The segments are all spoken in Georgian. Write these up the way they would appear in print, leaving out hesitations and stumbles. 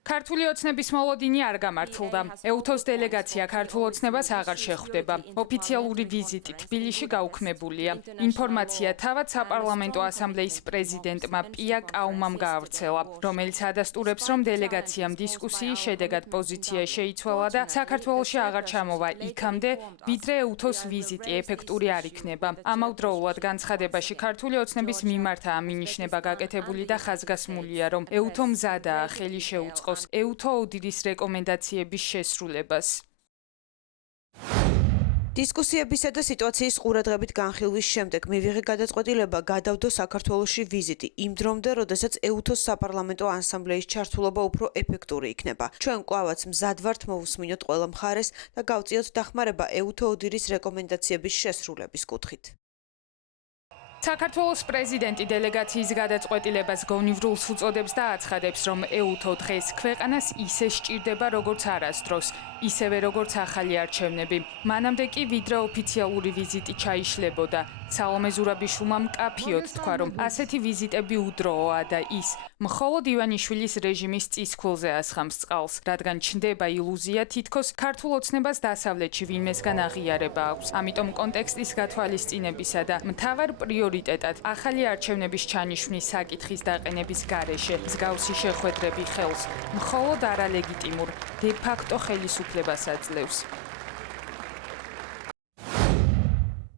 ქართული ოცნების მოლოდინი არ გამართლდა. ეუთოს დელეგაცია ქართულ ოცნებას აღარ შეხვდება. ოფიციალური ვიზიტი თბილისში გაუქმებულია. ინფორმაცია თავად საპარლამენტო ასამბლეის პრეზიდენტმა პია კაუმამ გაავრცელა, რომელიც ადასტურებს, რომ დელეგაციამ დისკუსიის შედეგად პოზიცია შეიცვალა და საქართველოში აღარ ჩამოვა იქამდე, ვიდრე ეუთოს ვიზიტი ეფექტური არ იქნება. ამავდროულად განცხადებაში ქართული ოცნების მიმართ ამინიშნება გაკეთებული და ხაზგასმულია, რომ ეუთო მზადაა ხელი შეუწყოს ეუთო ოდირის რეკომენდაციების შესრულებას. დისკუსიებისა და სიტუაციის ყურადღებით განხილვის შემდეგ მივიღე გადაწყვეტილება გადავდო საქართველოში ვიზიტი იმ დრომდე, როდესაც ეუთოს საპარლამენტო ასამბლეის ჩართულობა უფრო ეფექტური იქნება. ჩვენ კვლავაც მზად ვართ მოვუსმინოთ ყველა მხარეს და გავწიოთ დახმარება ეუთო ოდირის რეკომენდაციების შესრულების კუთხით. საქართველოს პრეზიდენტი დელეგაციის გადაწყვეტილებას გონივრულს უწოდებს და აცხადებს, რომ ეუთო დღეს ქვეყანას ისე სჭირდება, როგორც არასდროს, ისევე როგორც ახალი არჩევნები. მანამდე კი ვიდრე ოფიციალური ვიზიტი ჩაიშლებოდა. სალომე ზურაბიშვილმა მკაფიოდ თქვა, რომ ასეთი ვიზიტები უდროოა და ის მხოლოდ ივანიშვილის რეჟიმის წისქვილზე ასხამს წყალს, რადგან ჩნდება ილუზია თითქოს ქართულ ოცნებას დასავლეთში ვინმესგან აღიარება აქვს. ამიტომ კონტექსტის გათვალისწინებისა და მთავარ პრიორიტეტად ახალი არჩევნების ჩანიშვნის საკითხის დაყენების გარეშე მსგავსი შეხვედრები ხელს მხოლოდ არალეგიტიმურ დე-ფაქტო ხელისუფლებას აძლევს.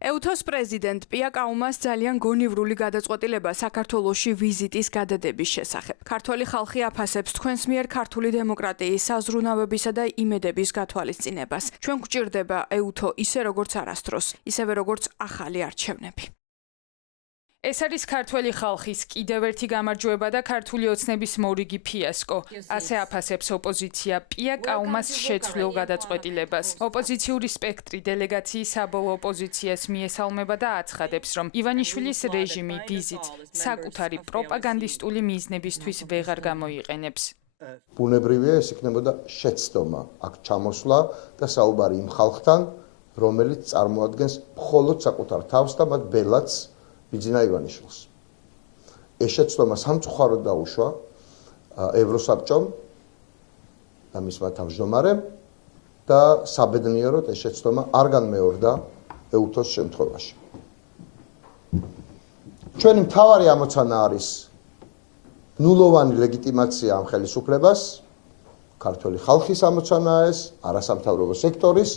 ეუთოს პრეზიდენტ პია კაუმას ძალიან გონივრული გადაწყვეტილება საქართველოში ვიზიტის გადადების შესახებ. ქართველი ხალხი აფასებს თქვენს მიერ ქართული დემოკრატიის საზრუნავებისა და იმედების გათვალისწინებას. ჩვენ გვჭირდება ეუთო ისე როგორც არასდროს, ისევე როგორც ახალი არჩევნები. ეს არის ქართველი ხალხის კიდევ ერთი გამარჯვება და ქართული ოცნების მორიგი ფიასკო. ასე აფასებს ოპოზიცია პია კაუმას შეცვლილ გადაწყვეტილებას. ოპოზიციური სპექტრი დელეგაციის საბოლოო პოზიციას მიესალმება და აცხადებს, რომ ივანიშვილის რეჟიმი ვიზიტს საკუთარი პროპაგანდისტული მიზნებისთვის ვეღარ გამოიყენებს. ბუნებრივია ეს იქნებოდა შეცდომა აქ ჩამოსვლა და საუბარი იმ ხალხთან, რომელიც წარმოადგენს მხოლოდ საკუთარ თავს და მათ ბელადს ბიძინა ივანიშვილს. ეს შეცდომა სამწუხაროდ დაუშვა ევროსაბჭომ და მისმა თავმჯდომარემ და საბედნიეროდ ეს შეცდომა არ განმეორდა ეუთოს შემთხვევაში. ჩვენი მთავარი ამოცანა არის ნულოვანი ლეგიტიმაცია ამ ხელისუფლებას, ქართველი ხალხის ამოცანაა ეს, არასამთავრობო სექტორის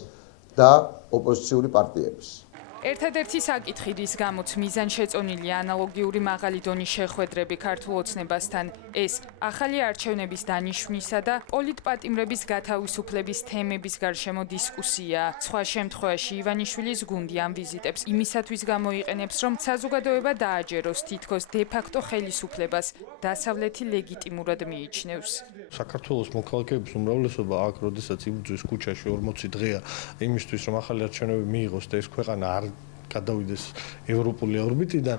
და ოპოზიციური პარტიების. ერთადერთი საკითხი, რის გამოც მიზანშეწონილია ანალოგიური მაღალი დონის შეხვედრები ქართულ ოცნებასთან, ეს ახალი არჩევნების დანიშვნისა და პოლიტპატიმრების გათავისუფლების თემების გარშემო დისკუსიაა. სხვა შემთხვევაში ივანიშვილის გუნდი ამ ვიზიტებს იმისათვის გამოიყენებს, რომ საზოგადოება დააჯეროს თითქოს დე-ფაქტო ხელისუფლებას დასავლეთი ლეგიტიმურად მიიჩნევს. საქართველოს მოქალაქეების უმრავლესობა აქ, როდესაც იბრძვის ქუჩაში 40 დღეა იმისთვის, რომ ახალი არჩევნები მიიღოს და ეს ქვეყანა არ გადავიდეს ევროპული ორბიტიდან,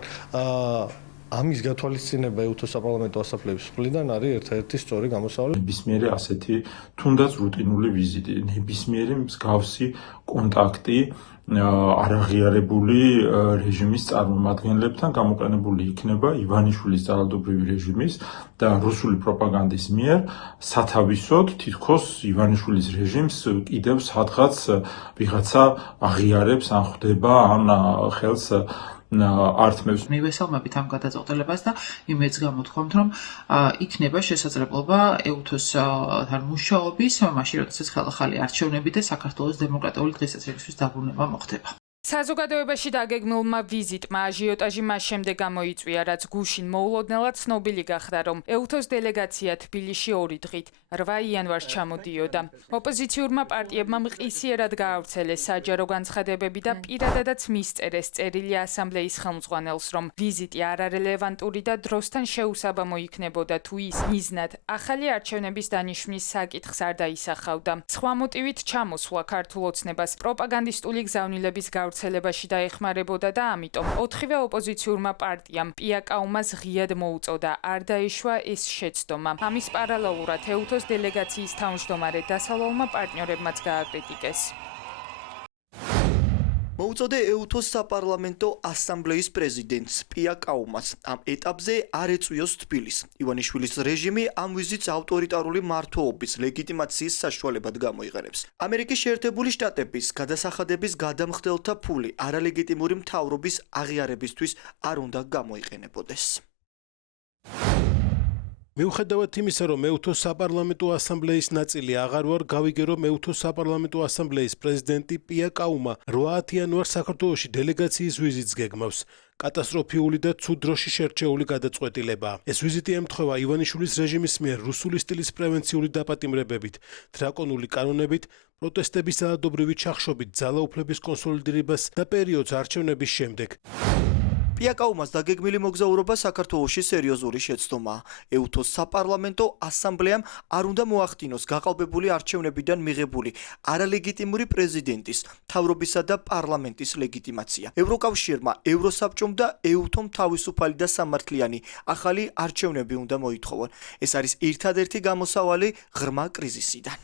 ამის გათვალისწინება ეუთოს საპარლამენტო ასამბლეის მხრიდან არის ერთ-ერთი სწორი გამოსავალი. ნებისმიერი ასეთი თუნდაც რუტინული ვიზიტი, ნებისმიერი მსგავსი კონტაქტი არაღიარებული რეჟიმის წარმომადგენლებთან გამოყენებული იქნება ივანიშვილის ძალადობრივი რეჟიმის და რუსული პროპაგანდის მიერ სათავისოდ თითქოს ივანიშვილის რეჟიმს კიდევ სადღაც ვიღაცა აღიარებს ან ხვდება ან ხელს ართმევს. მივესალმებით ამ გადაწყვეტილებას და იმედს გამოთქვამთ, რომ იქნება შესაძლებლობა ეუთოსთან მუშაობის, მაშინ როდესაც ახალი არჩევნები და საქართველოს დემოკრატიული დღესასწაულისთვის დაბრუნება მოხდება. საზოგადოებაში დაგეგმილმა ვიზიტმა აჟიოტაჟი მას შემდეგ გამოიწვია, რაც გუშინ მოულოდნელად ცნობილი გახდა, რომ ეუთოს დელეგაცია თბილისში 2 დღით 8 იანვარს ჩამოდიოდა. ოპოზიციურმა პარტიებმა მყისიერად გაავრცელეს საჯარო განცხადებები და პირადადაც მისწერეს წერილი ასამბლეის ხელმძღვანელს, რომ ვიზიტი არარელევანტური და დროსთან შეუსაბამო იქნებოდა თუ ის მიზნად ახალი არჩევნების დანიშვნის საკითხს არ დაისახავდა. სხვა მოტივით ჩამოსვლა ქართულ ოცნებას პროპაგანდისტული გზავნილების გავრცელებაში დაეხმარებოდა და ამიტომ 4-ვე ოპოზიციურმა პარტიამ პია კაუმას ღიად მოუწოდა არ დაეშვა ეს შეცდომა. ამის პარალელურად ეუთოს დელეგაციის თავმჯდომარე დასავლელმა პარტნიორებმაც გააკრიტიკეს. მოუწოდე ეუთოს საპარლამენტო ასამბლეის პრეზიდენტს პია კაუმას ამ ეტაპზე არ ეწვიოს თბილისს. ივანიშვილის რეჟიმი ამ ვიზიტს ავტორიტარული მმართველობის ლეგიტიმაციის საშუალებად გამოიყენებს. ამერიკის შეერთებული შტატების გადასახადების გადამხდელთა ფული არალეგიტიმური მთავრობის აღიარებისთვის არ უნდა გამოიყენებოდეს. მიუხედავად იმისა, რომ ეუთოს საპარლამენტო ასამბლეის ნაწილი აღარ ვარ, გავიგე, რომ ეუთოს საპარლამენტო ასამბლეის პრეზიდენტი პია კაუმა 8 იანვარს საქართველოში დელეგაციის ვიზიტს გეგმავს. კატასტროფიული და ცუდ დროში შერჩეული გადაწყვეტილება. ეს ვიზიტი ემთხვევა ივანიშვილის რეჟიმის მიერ რუსული სტილის პრევენციული დაპატიმრებებით, დრაკონული კანონებით, პროტესტების ძალადობრივი ჩახშობით, ძალაუფლების კონსოლიდირებას და პერიოდს არჩევნების შემდეგ. პია კაუმას დაგეგმილი მოგზაურობა საქართველოში სერიოზული შეცდომაა. ეუთოს საპარლამენტო ასამბლეამ არ უნდა მოახდინოს გაყალბებული არჩევნებიდან მიღებული არალეგიტიმური პრეზიდენტის, მთავრობისა და პარლამენტის ლეგიტიმაცია. ევროკავშირმა, ევროსაბჭომ და ეუთომ თავისუფალი და სამართლიანი ახალი არჩევნები უნდა მოითხოვონ. ეს არის ერთადერთი გამოსავალი ღრმა კრიზისიდან.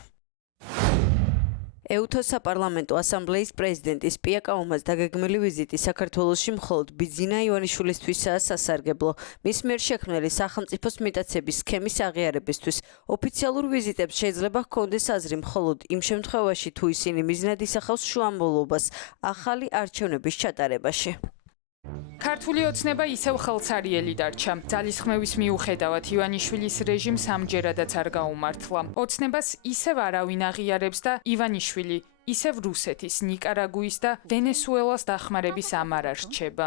ეუთოს საპარლამენტო ასამბლეის პრეზიდენტის პია კაუმას დაგეგმილი ვიზიტი საქართველოში მხოლოდ ბიძინა ივანიშვილისთვისაა სასარგებლო. მის მიერ შექმნილი სახელმწიფოს მიტაცების სქემის აღიარებისთვის ოფიციალურ ვიზიტებს შეიძლება ჰქონდეს აზრი მხოლოდ იმ შემთხვევაში, თუ ისინი მიზნად ისახავს შუამავლობას ახალი არჩევნების ჩატარებაში. ქართული ოცნება ისევ ხელცარიელი დარჩა. ძალისხმევის მიუხედავად ივანიშვილის რეჟიმს ამჯერადაც არ გაუმართლა. ოცნებას ისევ არავინ აღიარებს და ივანიშვილი ისევ რუსეთის, ნიკარაგუის და ვენესუელას დახმარების ამარ არ რჩება.